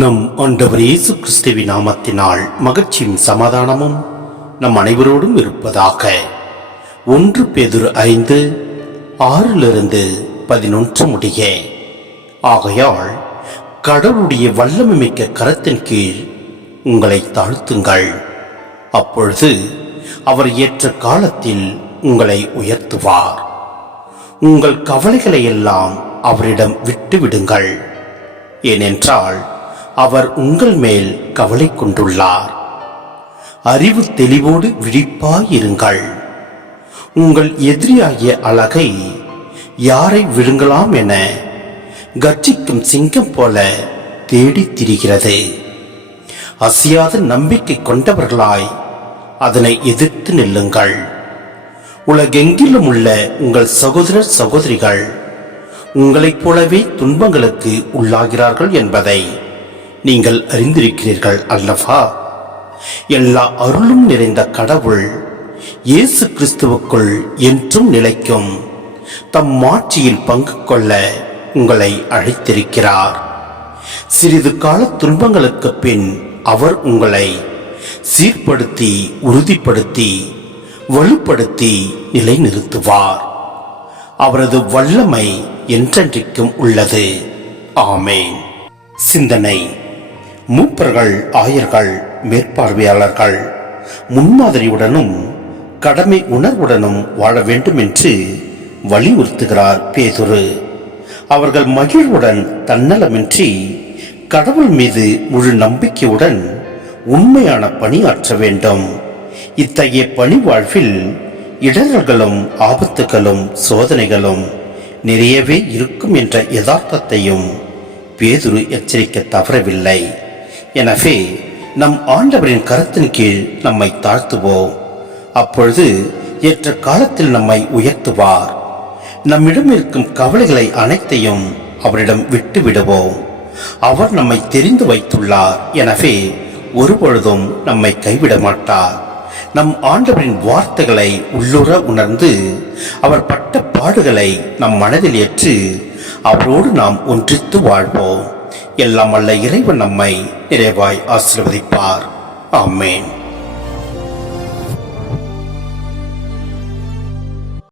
நம் ஆண்டவர் இயேசு கிறிஸ்துவின் நாமத்தினால் மகிழ்ச்சியும் சமாதானமும் நம் அனைவரோடும் இருப்பதாக. 1 பேதுரு 5:6-11 முடிய. ஆகையால் கடவுளுடைய வல்லமை மிக்க கரத்தின் கீழ் உங்களை தாழ்த்துங்கள். அப்பொழுது அவர் ஏற்ற காலத்தில் உங்களை உயர்த்துவார். உங்கள் கவலைகளை எல்லாம் அவரிடம் விட்டுவிடுங்கள். ஏனென்றால் அவர் உங்கள் மேல் கவலை கொண்டுள்ளார். அறிவு தெளிவோடு விழிப்பாயிருங்கள். உங்கள் எதிரியாகிய அழகை யாரை விழுங்கலாம் என கர்ஜிக்கும் சிங்கம் போல தேடித் திரிகிறது. அசையாத நம்பிக்கை கொண்டவர்களாய் அதனை எதிர்த்து நில்லுங்கள். உலகெங்கிலும் உள்ள உங்கள் சகோதர சகோதரிகள் உங்களைப் போலவே துன்பங்களுக்கு உள்ளாகிறார்கள் என்பதை நீங்கள் அறிந்திருக்கிறீர்கள் அல்லவா? எல்லா அருளும் நிறைந்த கடவுள் இயேசு கிறிஸ்துவுக்குள் என்றும் நிலைக்கும் தம் மாட்சியில் பங்கு கொள்ள உங்களை அழைத்திருக்கிறார். சிறிது கால துன்பங்களுக்கு பின் அவர் உங்களை சீர்படுத்தி, உறுதிப்படுத்தி, வலுப்படுத்தி நிலைநிறுத்துவார். அவரது வல்லமை என்றென்றைக்கும் உள்ளது. ஆமேன். சிந்தனை: மூப்பர்கள், ஆயர்கள், மேற்பார்வையாளர்கள் முன்மாதிரியுடனும் கடமை உணர்வுடனும் வாழ வேண்டும் என்று வலியுறுத்துகிறார் பேதுரு. அவர்கள் மகிழ்வுடன், தன்னலமின்றி கடவுள் மீது முழு நம்பிக்கையுடன் உண்மையான பணியாற்ற வேண்டும். இத்தகைய பணி வாழ்வில் இடர்களும் ஆபத்துகளும் சோதனைகளும் நிறையவே இருக்கும் என்ற யதார்த்தத்தையும் பேதுரு எச்சரிக்க தவறவில்லை. எனவே நம் ஆண்டவரின் கரத்தின் கீழ் நம்மை தாழ்த்துவோம். அப்பொழுது ஏற்ற காலத்தில் நம்மை உயர்த்துவார். நம்மிடம் இருக்கும் கவலைகளை அனைத்தையும் அவரிடம் விட்டு விடுவோம். அவர் நம்மை தெரிந்து வைத்துள்ளார். எனவே ஒருபொழுதும் நம்மை கைவிட மாட்டார். நம் ஆண்டவரின் வார்த்தைகளை உள்ளுற உணர்ந்து அவர் பட்ட பாடுகளை நம் மனதில் ஏற்று அவரோடு நாம் ஒன்றித்து வாழ்வோம். எல்லாம் வல்ல இறைவன் நம்மை நிறைவாய் ஆசீர்வதிப்பார். ஆமென்.